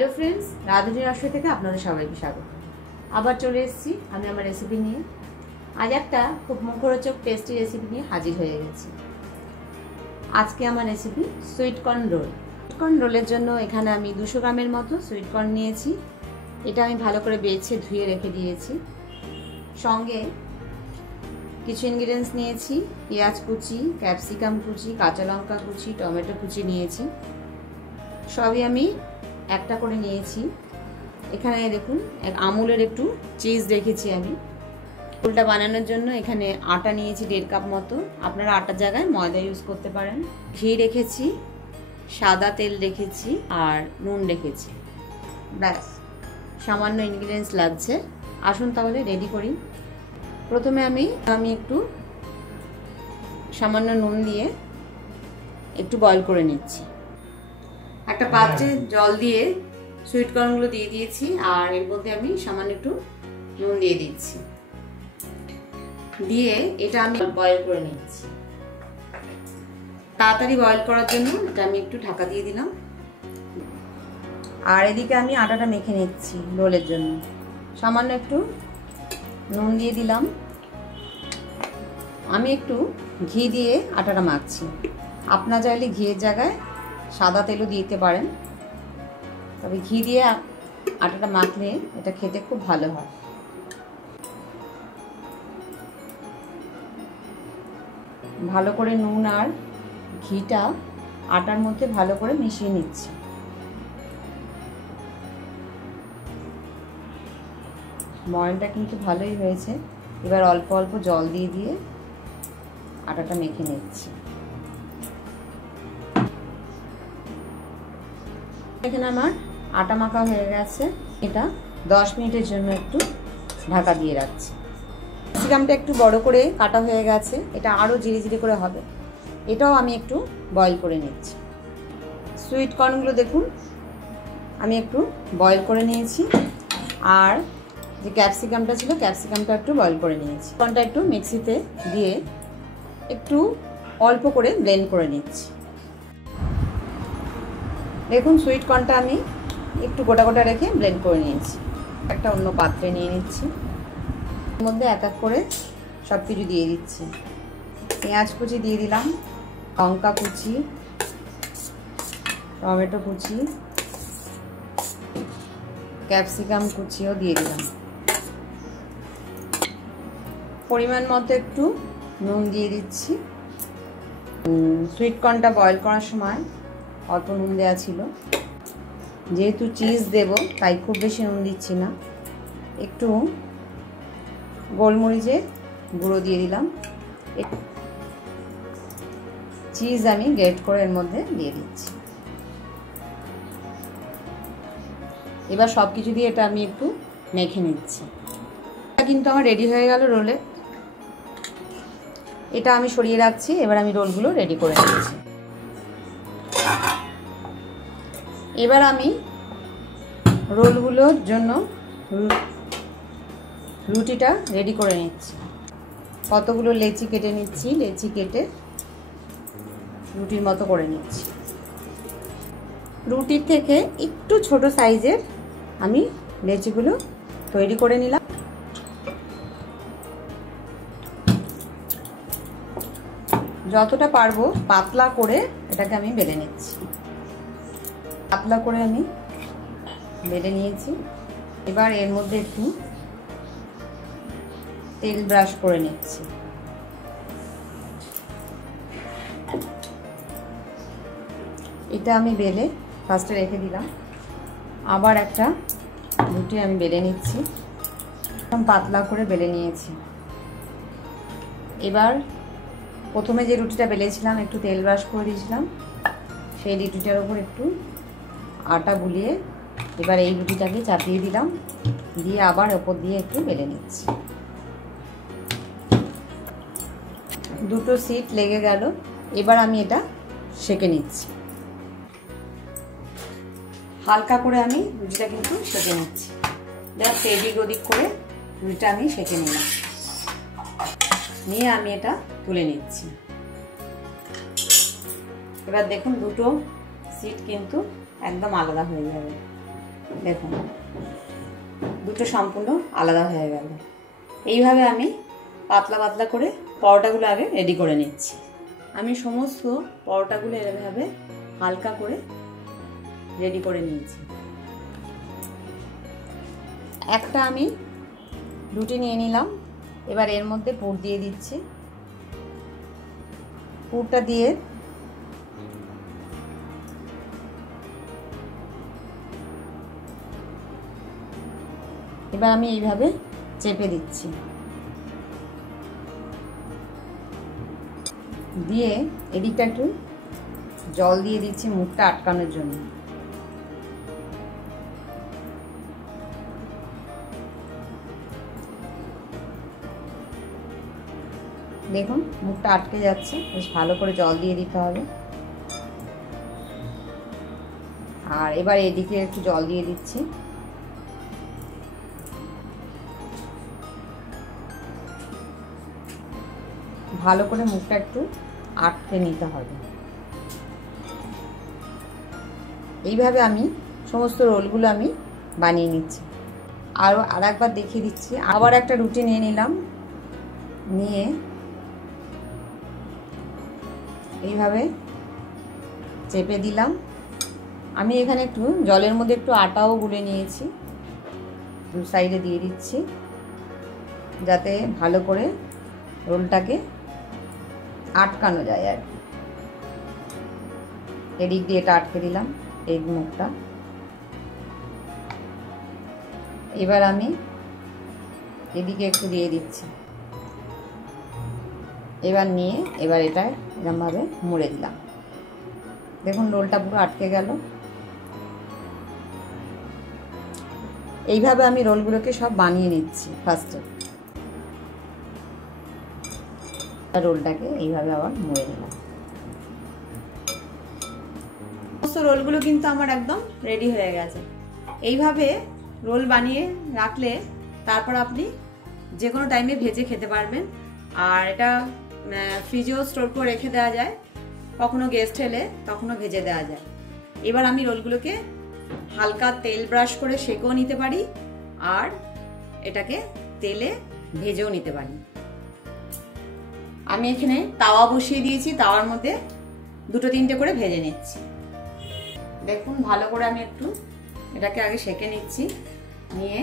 Hello friends, Radhuni रसोई থেকে আপনাদের সবাইকে স্বাগত। আবার চলে এসেছি আমি আমার রেসিপি নিয়ে। আজ একটা খুব মুখরোচক টেস্টি রেসিপি নিয়ে হাজির হয়ে গেছি। আজকে আমার recipe sweet corn roll. Sweet corn রোলের জন্য এখানে আমি 200 গ্রামের মতো সুইট কর্ন নিয়েছি। এটা আমি ভালো করে বেছে ধুয়ে রেখে দিয়েছি। সঙ্গে কিছু ইনগ্রেডিয়েন্টস নিয়েছি, পেঁয়াজ কুচি, ক্যাপসিকাম কুচি, কাঁচা লঙ্কা কুচি, টমেটো কুচি নিয়েছি। সবই আমি একটা করে নিয়েছি। এখানে দেখুন আমুলের একটু চিজ রেখেছি আমি। রোলটা বানানোর জন্য এখানে আটা নিয়েছি 1.5 কাপ মতো। আপনারা আটার জায়গায় ময়দা ইউজ করতে পারেন। ঘি রেখেছি, সাদা তেল রেখেছি আর নুন রেখেছি। ব্যাস, সামান্য ইনগ্রিডিয়েন্টস লাগছে। আসুন তাহলে রেডি করি। প্রথমে আমি একটু সামান্য নুন দিয়ে একটু বয়েল করে নিচ্ছি। একটা পাত্রে জল দিয়ে সুইট কর্নগুলো দিয়ে দিয়েছি আর এর মধ্যে আমি সামান্য একটু নুন দিয়ে দিচ্ছি। দিয়ে এটা আমি বয়েল করে নিচ্ছি। তাড়াতাড়ি বয়েল করার জন্য এটা আমি একটু ঢাকা দিয়ে দিলাম। আর এদিকে আমি আটাটা মেখে নিচ্ছি রোলের জন্য। সামান্য একটু নুন দিয়ে দিলাম। আমি একটু ঘি দিয়ে আটাটা মাখছি। আপনারা চাইলে ঘিয়ের জায়গায় সাদা তেলও দিতে পারেন, তবে ঘি দিয়ে আটাটা মাখলে এটা খেতে খুব ভালো হয়। ভালো করে নুন আর ঘিটা আটার মধ্যে ভালো করে মিশিয়ে নিচ্ছি। ময়নটা কিন্তু ভালোই হয়েছে। এবার অল্প অল্প জল দিয়ে দিয়ে আটাটা মেখে নিচ্ছি। এখানে আমার আটা মাখা হয়ে গেছে। এটা 10 মিনিটের জন্য একটু ঢাকা দিয়ে রাখছি। ক্যাপসিকামটা একটু বড় করে কাটা হয়ে গেছে। এটা আরও জিরে জিরে করে হবে। এটাও আমি একটু বয়েল করে নিচ্ছি। সুইট কর্নগুলো দেখুন আমি একটু বয়েল করে নিয়েছি। আর যে ক্যাপসিকামটা ছিল ক্যাপসিকামটা একটু বয়েল করে নিয়েছি। কর্নটা একটু মিক্সিতে দিয়ে একটু অল্প করে ব্লেন্ড করে নিচ্ছি। দেখুন সুইট কর্নটা আমি একটু গোটা গোটা রেখে ব্লেন্ড করে নিয়েছি। একটা অন্য পাত্রে নিয়ে নিচ্ছি। এর মধ্যে এক এক করে সব কিছু দিয়ে দিচ্ছি। পেঁয়াজ কুচি দিয়ে দিলাম, লঙ্কা কুচি, টমেটো কুচি, ক্যাপসিকাম কুচিও দিয়ে দিলাম। পরিমাণ মতো একটু নুন দিয়ে দিচ্ছি। সুইট কর্নটা বয়েল করার সময় অল্প নুন দেওয়া ছিল। যেহেতু চিজ দেব তাই খুব বেশি নুন দিচ্ছি না। একটু গোলমরিচের গুঁড়ো দিয়ে দিলাম। চিজ আমি গ্রেট করে এর মধ্যে দিয়ে দিচ্ছি। এবার সব কিছু দিয়ে এটা আমি একটু মেখে নিচ্ছি। এটা কিন্তু আমার রেডি হয়ে গেল রোলে। এটা আমি সরিয়ে রাখছি। এবার আমি রোলগুলো রেডি করে নিচ্ছি। এবার আমি রোলগুলোর জন্য রুটিটা রেডি করে নিচ্ছি। কতগুলো লেচি কেটে নিচ্ছি। লেচি কেটে রুটির মতো করে নিচ্ছি। রুটির থেকে একটু ছোট সাইজের আমি লেচিগুলো তৈরি করে নিলাম। যতটা পারবো পাতলা করে এটাকে আমি বেলে নিচ্ছি। পাতলা করে আমি বেলে নিয়েছি। এবার এর মধ্যে একটু তেল ব্রাশ করে নিচ্ছি। এটা আমি বেলে ফার্স্টে রেখে দিলাম। আবার একটা রুটি আমি বেলে নিচ্ছি। পাতলা করে বেলে নিয়েছি। এবার প্রথমে যে রুটিটা বেলেছিলাম একটু তেল ব্রাশ করে দিয়েছিলাম, সেই রুটিটার উপর একটু আটা গুলিয়ে এবার এই রুটিটাকে চাপিয়ে দিলাম। দিয়ে আবার ওপর দিয়ে একটু বেলে নিচ্ছি। দুটো সিট লেগে গেল। এবার আমি এটা সেঁকে নিচ্ছি। হালকা করে আমি রুটিটা কিন্তু সেঁকে নিচ্ছি। জাস্ট এদিক ওদিক করে রুটিটা আমি সেঁকে নিলাম। নিয়ে আমি এটা তুলে নিচ্ছি। এবার দেখুন দুটো সিট কিন্তু একদম আলাদা হয়ে যাবে। দেখুন দুটো সম্পূর্ণ আলাদা হয়ে গেল। এইভাবে আমি পাতলা পাতলা করে পরোটাগুলো আগে রেডি করে নিচ্ছি। আমি সমস্ত পরোটাগুলো এভাবে হালকা করে রেডি করে নিয়েছি। একটা আমি রুটি নিয়ে নিলাম, এবার এর মধ্যে পুর দিয়ে দিচ্ছি। পুরটা দিয়ে এবার আমি এইভাবে চেপে দিচ্ছি, দিয়ে এদিকটা একটু জল দিয়ে দিচ্ছি মুখটা আটকানোর জন্য। দেখুন মুখটা আটকে যাচ্ছে, বেশ ভালো করে জল দিয়ে দিতে হবে। আর এবার এদিকে একটু জল দিয়ে দিচ্ছি। ভালো করে মুখটা একটু আটকে নিতে হবে। এইভাবে আমি সমস্ত রোলগুলো আমি বানিয়ে নিচ্ছি। আর একবার দেখিয়ে দিচ্ছি। আবার একটা রুটি নিয়ে নিলাম, নিয়ে এইভাবে চেপে দিলাম। আমি এখানে একটু জলের মধ্যে একটু আটাও গুলে নিয়েছি, দু সাইডে দিয়ে দিচ্ছি যাতে ভালো করে রোলটাকে আটকানো যায় আর কি। এদিক দিয়ে এটা আটকে দিলাম, এই মুখটা। এবার আমি এদিকে একটু দিয়ে দিচ্ছি। এবার নিয়ে এবার এটা এরকমভাবে মুড়ে দিলাম। দেখুন রোলটা পুরো আটকে গেল। এইভাবে আমি রোলগুলোকে সব বানিয়ে নিচ্ছি। ফার্স্টে রোলটাকে এইভাবে আবার মুড়ে দিলাম। সমস্ত রোলগুলো কিন্তু আমার একদম রেডি হয়ে গেছে। এইভাবে রোল বানিয়ে রাখলে তারপর আপনি যে কোনো টাইমে ভেজে খেতে পারবেন। আর এটা ফ্রিজেও স্টোর করে রেখে দেওয়া যায়, কখনো গেস্ট এলে তখনও ভেজে দেওয়া যায়। এবার আমি রোলগুলোকে হালকা তেল ব্রাশ করে সেঁকেও নিতে পারি, আর এটাকে তেলে ভেজেও নিতে পারি। আমি এখানে তাওয়া বসিয়ে দিয়েছি, তাওয়ার মধ্যে দুটো তিনটে করে ভেজে নিচ্ছি। দেখুন ভালো করে আমি একটু এটাকে আগে সেঁকে নিচ্ছি, নিয়ে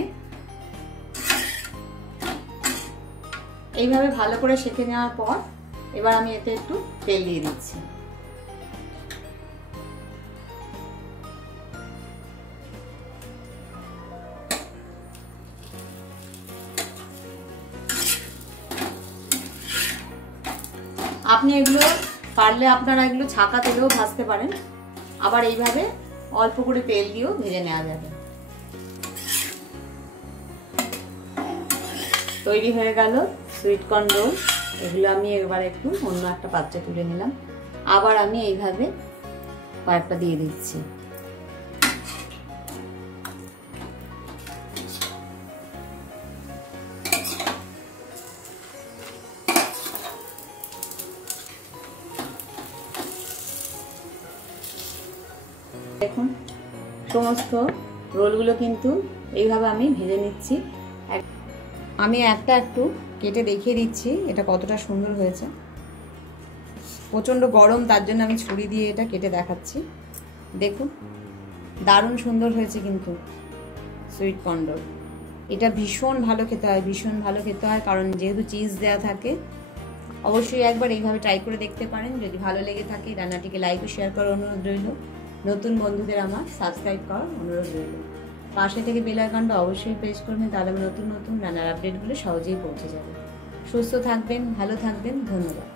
এইভাবে ভালো করে সেঁকে নেওয়ার পর এবার আমি এতে একটু তেল দিয়ে দিচ্ছি। আপনি এগুলো পারলে আপনারা এগুলো ছাকা তেলেও ভাজতে পারেন, আবার এইভাবে অল্প করে তেল দিয়েও ভেজে নেওয়া যাবে। তৈরি হয়ে গেল সুইট কর্ন রোল। এগুলো আমি এবার একটু অন্য একটা পাত্রে তুলে নিলাম। আবার আমি এইভাবে কয়েকটা দিয়ে দিচ্ছি। দেখুন সমস্ত রোলগুলো কিন্তু এইভাবে আমি ভেজে নিচ্ছি। আমি একটা একটু কেটে দেখিয়ে দিচ্ছি এটা কতটা সুন্দর হয়েছে। প্রচণ্ড গরম, তার জন্য আমি ছুরি দিয়ে এটা কেটে দেখাচ্ছি। দেখুন দারুণ সুন্দর হয়েছে কিন্তু সুইট কর্ন রোল। এটা ভীষণ ভালো খেতে হয়, ভীষণ ভালো খেতে হয়, কারণ যেহেতু চিজ দেওয়া থাকে। অবশ্যই একবার এইভাবে ট্রাই করে দেখতে পারেন। যদি ভালো লেগে থাকে রান্নাটিকে লাইক ও শেয়ার করার অনুরোধ রইল। নতুন বন্ধুদের আমার সাবস্ক্রাইব করার অনুরোধ রইল। পাশে থেকে বেল আইকনটা অবশ্যই প্রেস করবেন, তাহলে নতুন নতুন রান্নার আপডেটগুলো সহজেই পৌঁছে যাবে। সুস্থ থাকবেন, ভালো থাকবেন, ধন্যবাদ।